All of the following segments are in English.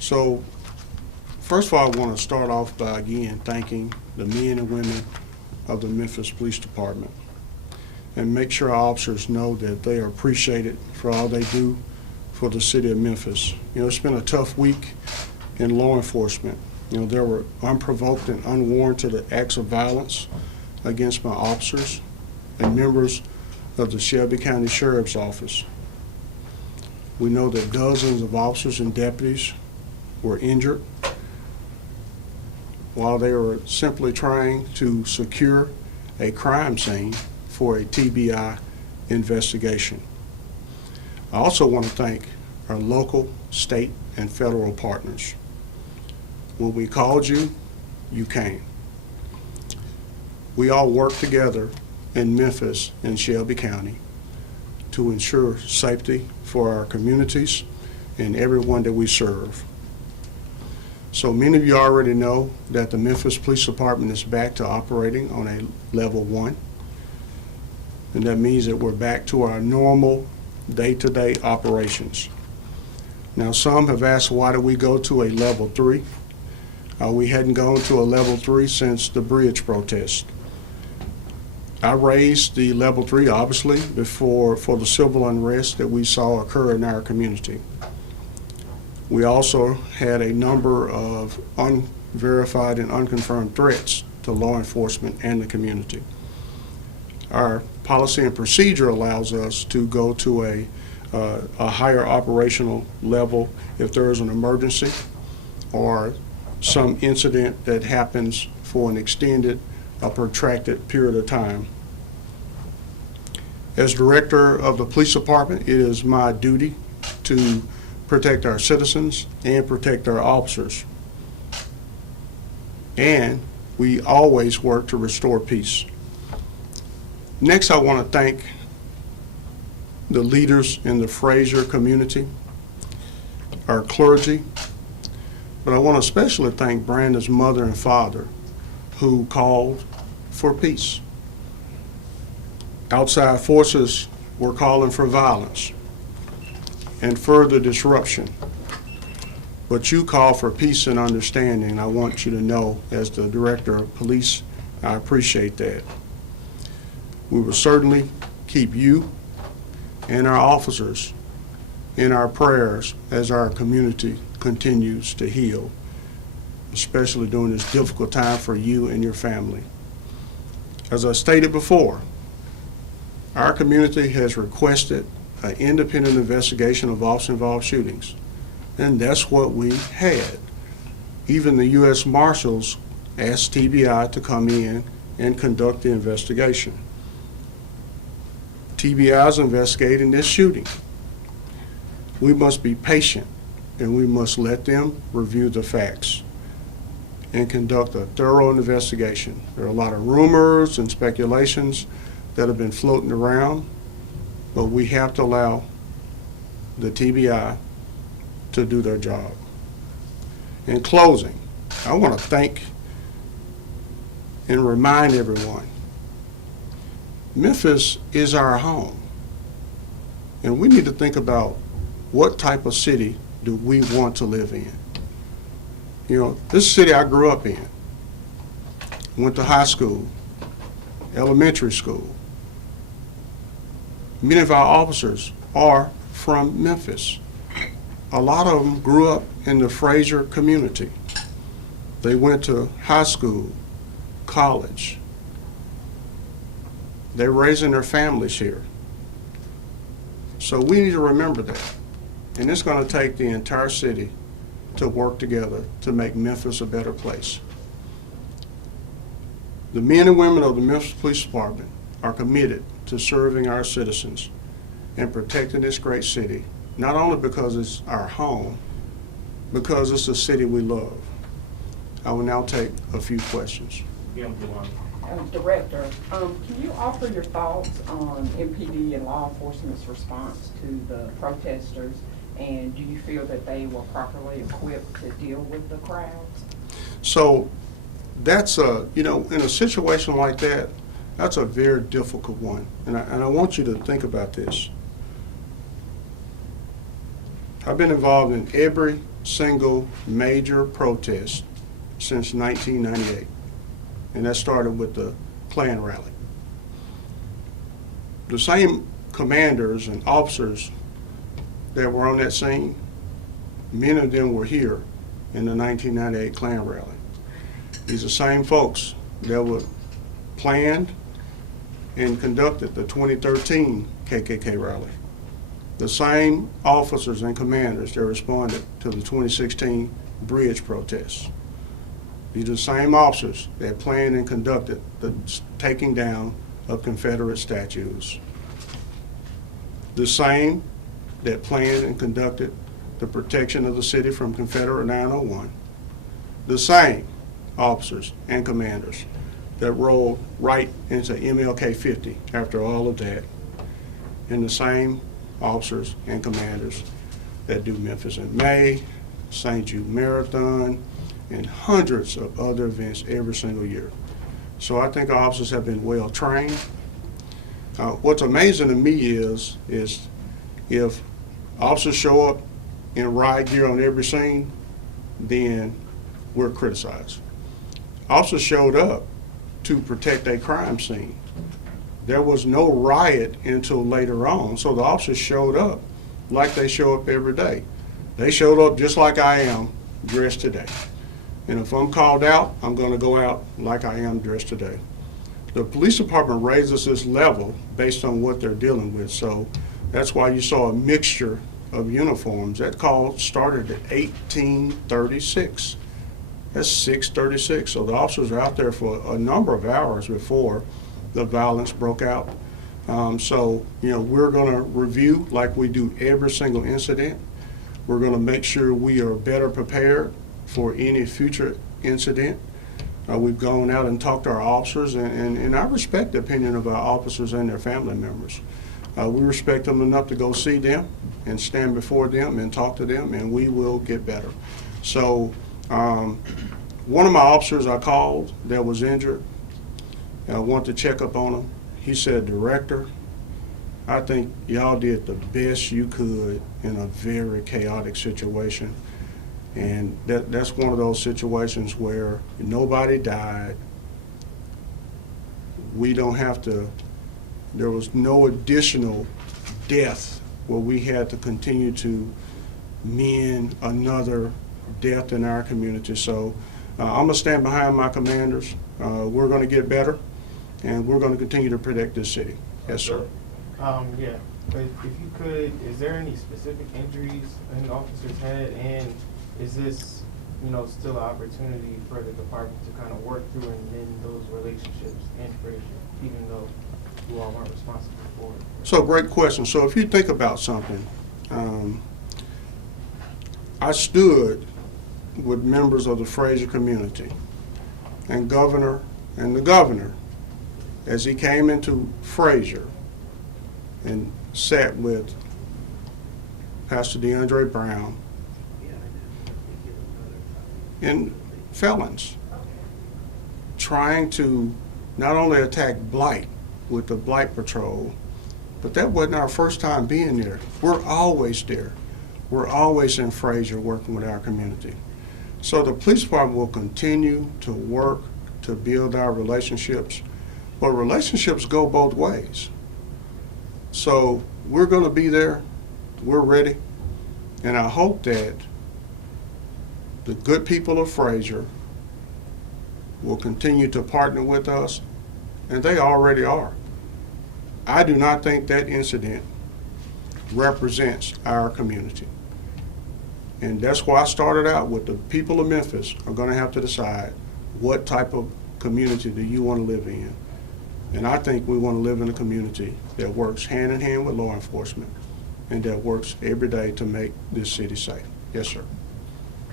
So, first of all, I want to start off by again thanking the men and women of the Memphis Police Department and make sure our officers know that they are appreciated for all they do for the city of Memphis. You know, it's been a tough week in law enforcement. You know, there were unprovoked and unwarranted acts of violence against my officers and members of the Shelby County Sheriff's Office. We know that dozens of officers and deputies were injured while they were simply trying to secure a crime scene for a TBI investigation. I also want to thank our local, state, and federal partners. When we called you, you came. We all work together in Memphis and Shelby County to ensure safety for our communities and everyone that we serve. So many of you already know that the Memphis Police Department is back to operating on a level 1. And that means that we're back to our normal day-to-day operations. Now, some have asked, why did we go to a level 3? We hadn't gone to a level 3 since the bridge protest. I raised the level 3, obviously, for the civil unrest that we saw occur in our community. We also had a number of unverified and unconfirmed threats to law enforcement and the community. Our policy and procedure allows us to go to a higher operational level if there is an emergency or some incident that happens for an extended or protracted period of time. As director of the police department, it is my duty to protect our citizens and protect our officers. And we always work to restore peace. Next, I want to thank the leaders in the Fraser community, our clergy, but I want to especially thank Brandon's mother and father who called for peace. Outside forces were calling for violence and further disruption, but you call for peace and understanding. I want you to know, as the director of police, I appreciate that. We will certainly keep you and our officers in our prayers as our community continues to heal, especially during this difficult time for you and your family. As I stated before, our community has requested an independent investigation of officer-involved shootings, and that's what we had. Even the U.S. Marshals asked TBI to come in and conduct the investigation. TBI is investigating this shooting. We must be patient and we must let them review the facts and conduct a thorough investigation. There are a lot of rumors and speculations that have been floating around, but we have to allow the TBI to do their job. In closing, I want to thank and remind everyone, Memphis is our home, and we need to think about what type of city do we want to live in. You know, this city I grew up in, went to high school, elementary school. Many of our officers are from Memphis. A lot of them grew up in the Fraser community. They went to high school, college. They're raising their families here. So we need to remember that. And it's going to take the entire city to work together to make Memphis a better place. The men and women of the Memphis Police Department are committed to serving our citizens and protecting this great city, not only because it's our home, because it's a city we love. I will now take a few questions. Director, can you offer your thoughts on MPD and law enforcement's response to the protesters, and do you feel that they were properly equipped to deal with the crowds? So that's in a situation like that, that's a very difficult one, and I want you to think about this. I've been involved in every single major protest since 1998, and that started with the Klan rally. The same commanders and officers that were on that scene, many of them were here in the 1998 Klan rally. These are the same folks that were planned and conducted the 2013 KKK rally. The same officers and commanders that responded to the 2016 bridge protests. These are the same officers that planned and conducted the taking down of Confederate statues. The same that planned and conducted the protection of the city from Confederate 901. The same officers and commanders that rolled right into MLK 50 after all of that. And the same officers and commanders that do Memphis in May, St. Jude Marathon, and hundreds of other events every single year. So I think our officers have been well trained. What's amazing to me is if officers show up in riot gear on every scene, then we're criticized. Officers showed up to protect a crime scene. There was no riot until later on, so the officers showed up like they show up every day. They showed up just like I am dressed today. And if I'm called out, I'm going to go out like I am dressed today. The police department raises this level based on what they're dealing with, so that's why you saw a mixture of uniforms. That call started at 1836. That's 6:36, so the officers are out there for a number of hours before the violence broke out. So, we're going to review like we do every single incident. We're going to make sure we are better prepared for any future incident. We've gone out and talked to our officers, and I respect the opinion of our officers and their family members. We respect them enough to go see them and stand before them and talk to them, and we will get better. So one of my officers I called that was injured, I wanted to check up on him. He said, "Director, I think y'all did the best you could in a very chaotic situation." And that's one of those situations where nobody died. We don't have to, there was no additional death where we had to continue to mend another death in our community. So I'm gonna stand behind my commanders. We're gonna get better, and we're gonna continue to protect this city. Yes, sir. Yeah, but if you could, is there any specific injuries an officer's had, and is this, still an opportunity for the department to kind of work through and mend those relationships and Frazier, even though you all weren't responsible for it? So great question. So if you think about something, I stood with members of the Frazier community and the governor, as he came into Frazier and sat with Pastor DeAndre Brown and felons, trying to not only attack Blight with the Blight Patrol, but that wasn't our first time being there. We're always there. We're always in Frazier working with our community. So the police department will continue to work to build our relationships, but relationships go both ways. So we're going to be there. We're ready. And I hope that the good people of Frazier will continue to partner with us, and they already are. I do not think that incident represents our community. And that's why I started out with the people of Memphis are going to have to decide what type of community do you want to live in. And I think we want to live in a community that works hand in hand with law enforcement and that works every day to make this city safe. Yes, sir.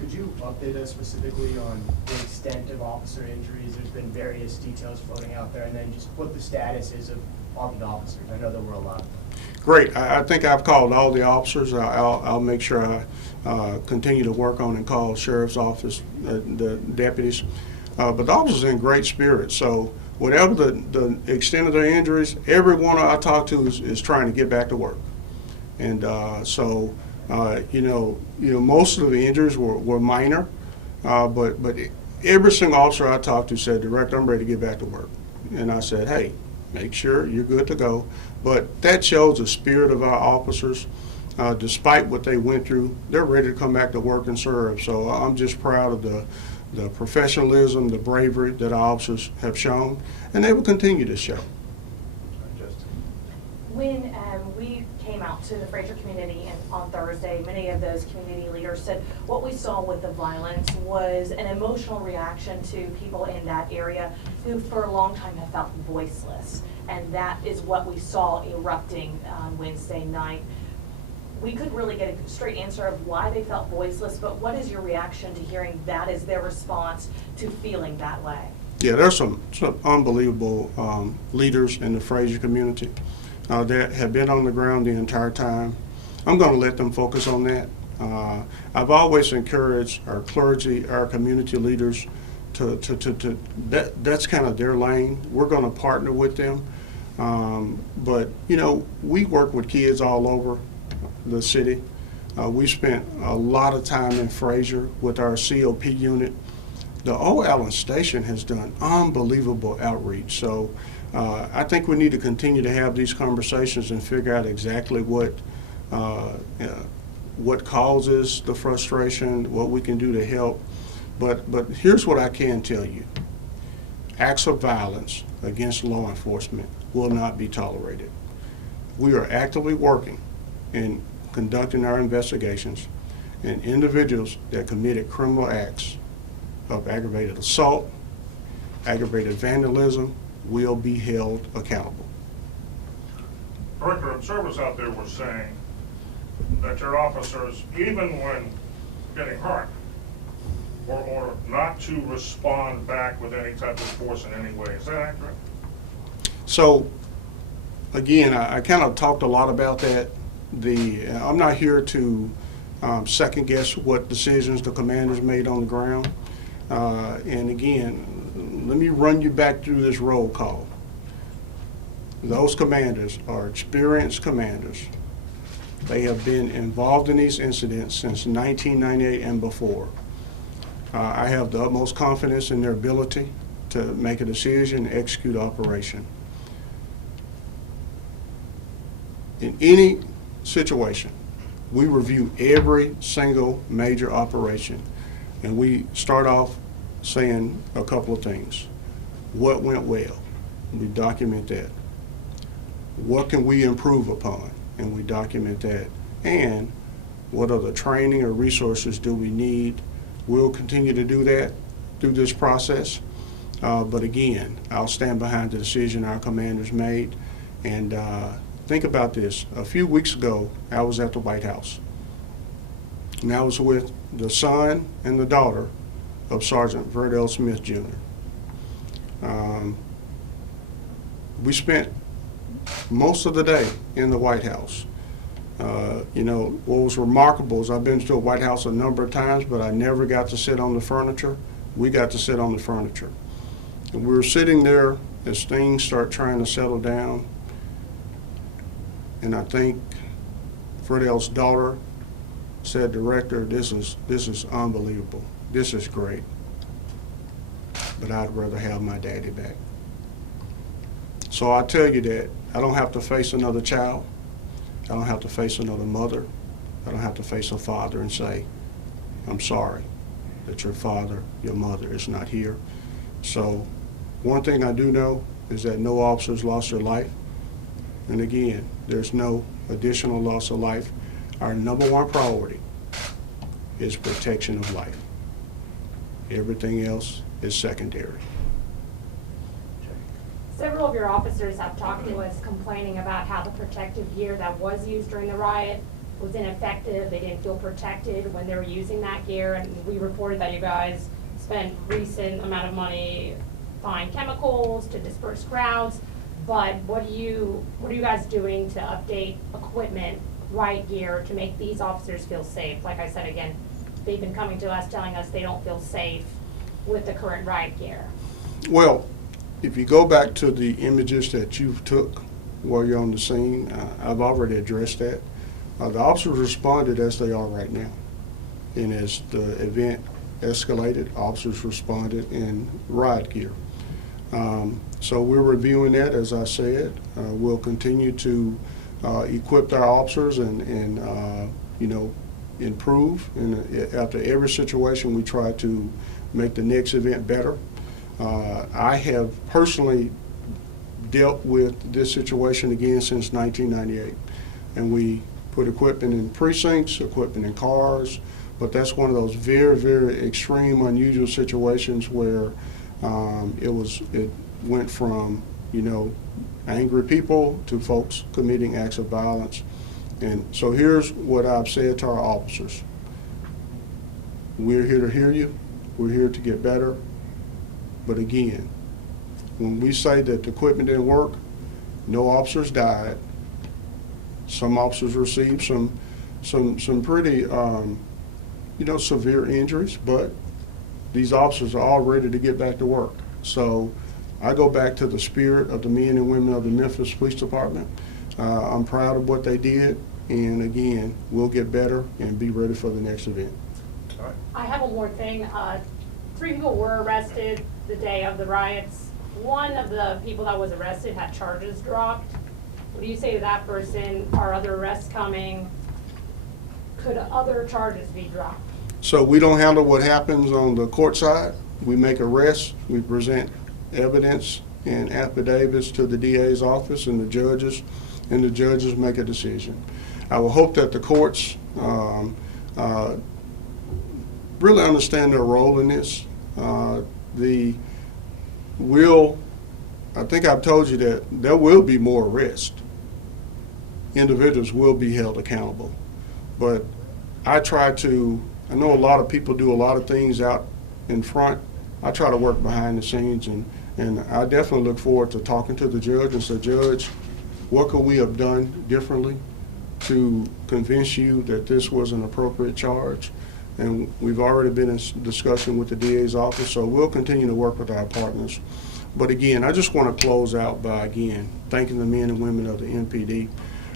Could you update us specifically on the extent of officer injuries? There's been various details floating out there, and then just what the status is of all the officers. I know there were a lot of them. Great. I think I've called all the officers. I'll make sure I continue to work on and call sheriff's office, the deputies. But the officers are in great spirits. So whatever the extent of their injuries, every one I talk to is trying to get back to work. And so Most of the injuries were minor, but every single officer I talked to said, Director, I'm ready to get back to work. And I said, hey, make sure you're good to go. But that shows the spirit of our officers. Despite what they went through, they're ready to come back to work and serve. So I'm just proud of the professionalism, the bravery that our officers have shown, and they will continue to show. When we came out to the Fraser community and on Thursday, many of those community leaders said what we saw with the violence was an emotional reaction to people in that area who for a long time have felt voiceless. And that is what we saw erupting on Wednesday night. We couldn't really get a straight answer of why they felt voiceless, but what is your reaction to hearing that is their response to feeling that way? Yeah, there's some unbelievable leaders in the Fraser community that have been on the ground the entire time. I'm going to let them focus on that. I've always encouraged our clergy, our community leaders that's kind of their lane. We're going to partner with them. But, we work with kids all over the city. We spent a lot of time in Fraser with our COP unit. The Old Allen Station has done unbelievable outreach. So I think we need to continue to have these conversations and figure out exactly what causes the frustration, what we can do to help. But here's what I can tell you. Acts of violence against law enforcement will not be tolerated. We are actively working in conducting our investigations, and individuals that committed criminal acts of aggravated assault, aggravated vandalism will be held accountable. Director, observers out there were saying that your officers, even when getting hurt, were ordered not to respond back with any type of force in any way. Is that accurate? So, again, I kind of talked a lot about that. I'm not here to second guess what decisions the commanders made on the ground. And again, let me run you back through this roll call. Those commanders are experienced commanders. They have been involved in these incidents since 1998 and before. I have the utmost confidence in their ability to make a decision and execute operation. In any situation, we review every single major operation, and we start off saying a couple of things. What went well? We document that. What can we improve upon? And we document that. And what other training or resources do we need? We'll continue to do that through this process. But again, I'll stand behind the decision our commanders made. And think about this. A few weeks ago, I was at the White House. And I was with the son and the daughter of Sergeant Verdell Smith Jr. We spent most of the day in the White House. What was remarkable is I've been to the White House a number of times, but I never got to sit on the furniture. We got to sit on the furniture. And we were sitting there as things start trying to settle down. And I think Verdell's daughter said, Director, this is unbelievable. This is great. But I'd rather have my daddy back. So I tell you that I don't have to face another child. I don't have to face another mother. I don't have to face a father and say, I'm sorry that your father, your mother is not here. So one thing I do know is that no officers lost their life. And again, there's no additional loss of life. Our number one priority is protection of life. Everything else is secondary. Several of your officers have talked to us complaining about how the protective gear that was used during the riot was ineffective. They didn't feel protected when they were using that gear. And we reported that you guys spent recent amount of money buying chemicals to disperse crowds. But what are you guys doing to update equipment, riot gear, to make these officers feel safe? Like I said, again, they've been coming to us telling us they don't feel safe with the current riot gear. Well, if you go back to the images that you took while you're on the scene, I've already addressed that. The officers responded as they are right now. And as the event escalated, officers responded in riot gear. So we're reviewing that, as I said. We'll continue to equip our officers and improve. And after every situation, we try to make the next event better. I have personally dealt with this situation again since 1998. And we put equipment in precincts, equipment in cars, but that's one of those very, very extreme, unusual situations where it went from, angry people to folks committing acts of violence. And so here's what I've said to our officers. We're here to hear you. We're here to get better. But again, when we say that the equipment didn't work, no officers died. Some officers received some pretty, severe injuries, but these officers are all ready to get back to work. So I go back to the spirit of the men and women of the Memphis Police Department. I'm proud of what they did, and again, we'll get better and be ready for the next event. I have one more thing. 3 people were arrested the day of the riots. One of the people that was arrested had charges dropped. What do you say to that person? Are other arrests coming? Could other charges be dropped? So we don't handle what happens on the court side. We make arrests, we present evidence and affidavits to the DA's office and the judges make a decision. I will hope that the courts really understand their role in this. I think I've told you that there will be more arrests. Individuals will be held accountable. But I know a lot of people do a lot of things out in front. I try to work behind the scenes, and I definitely look forward to talking to the judge and say, Judge, what could we have done differently to convince you that this was an appropriate charge? And we've already been in discussion with the DA's office, so we'll continue to work with our partners. But again, I just want to close out by, again, thanking the men and women of the MPD.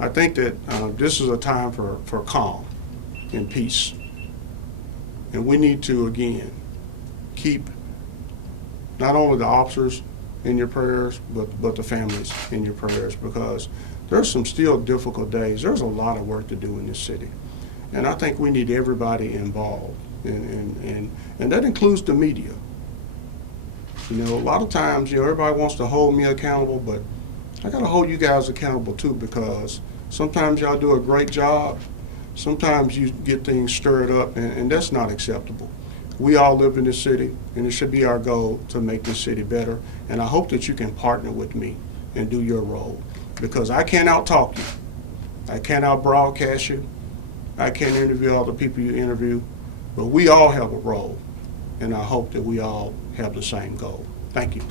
I think that this is a time for calm and peace. And we need to, again, keep not only the officers in your prayers, but the families in your prayers, because there's some still difficult days. There's a lot of work to do in this city. And I think we need everybody involved, and that includes the media. A lot of times, everybody wants to hold me accountable, but I got to hold you guys accountable too, because sometimes y'all do a great job. Sometimes you get things stirred up, and that's not acceptable. We all live in this city, and it should be our goal to make this city better. And I hope that you can partner with me and do your role, because I can't out-talk you. I can't out-broadcast you. I can't interview all the people you interview, but we all have a role, and I hope that we all have the same goal. Thank you.